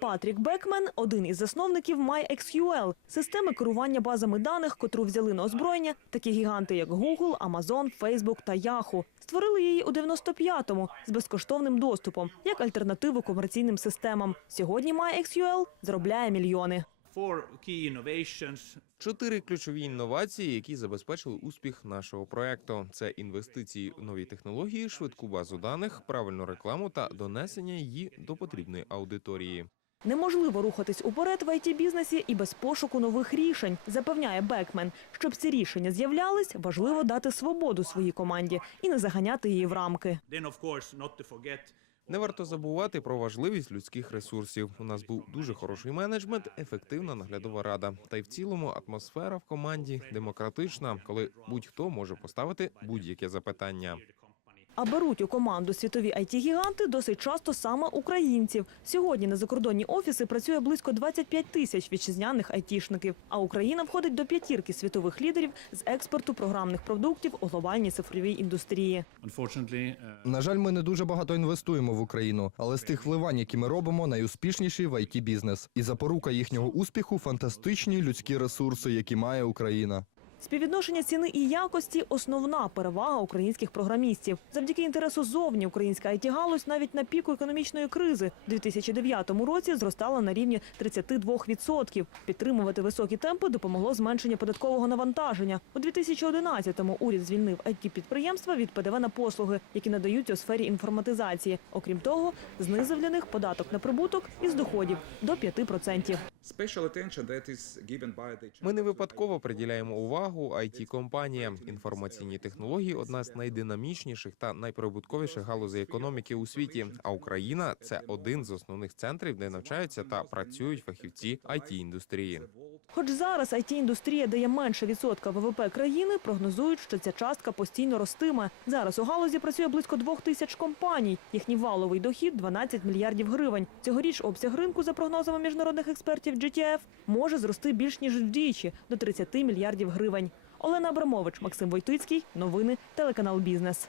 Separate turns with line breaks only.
Патрік Бекмен – один із засновників MyXQL – системи керування базами даних, котру взяли на озброєння такі гіганти, як Google, Amazon, Facebook та Yahoo. Створили її у 95-му з безкоштовним доступом, як альтернативу комерційним системам. Сьогодні MyXQL заробляє мільйони.
Чотири ключові інновації, які забезпечили успіх нашого проекту: це інвестиції в нові технології, швидку базу даних, правильну рекламу та донесення її до потрібної аудиторії.
Неможливо рухатись уперед в IT-бізнесі і без пошуку нових рішень, запевняє Бекмен. Щоб ці рішення з'являлись, важливо дати свободу своїй команді і не заганяти її в рамки.
Не варто забувати про важливість людських ресурсів. У нас був дуже хороший менеджмент, ефективна наглядова рада. Та й в цілому атмосфера в команді демократична, коли будь-хто може поставити будь-яке запитання.
А беруть у команду світові IT-гіганти досить часто саме українців. Сьогодні на закордонні офіси працює близько 25 тисяч вітчизняних айтішників. А Україна входить до п'ятірки світових лідерів з експорту програмних продуктів у глобальній цифровій індустрії.
uh,
На жаль, ми не дуже багато інвестуємо в Україну, але з тих вливань, які ми робимо, найуспішніший в it бізнес. І запорука їхнього успіху фантастичні людські ресурси, які має Україна.
Співвідношення ціни і якості основна перевага українських програмістів. Завдяки інтересу зовні українська IT-галузь навіть на піку економічної кризи у 2009 році зростала на рівні 32%. Підтримувати високі темпи допомогло зменшення податкового навантаження. У 2011-му уряд звільнив IT-підприємства від ПДВ на послуги, які надаються у сфері інформатизації. Окрім того, знизив для них податок на прибуток із доходів до 5%.
Special attention that is given by the
Ми не випадково приділяємо увагу it компаніям Інформаційні технології одна з найдинамічніших та найприбутковіших галузей економіки у світі. А Україна це один з основних центрів, де навчаються та працюють фахівці it індустрії.
Хоч зараз IT-індустрія дає менше відсотка ВВП країни, прогнозують, що ця частка постійно ростиме. Зараз у галузі працює близько двох тисяч компаній. Їхній валовий дохід 12 мільярдів гривень. Цьогоріч обсяг ринку, за прогнозами міжнародних експертів GTF, може зрости більш ніж вдвічі до 30 мільярдів гривень. Олена Абрамович, Максим Войтицький. Новини телеканал Бізнес.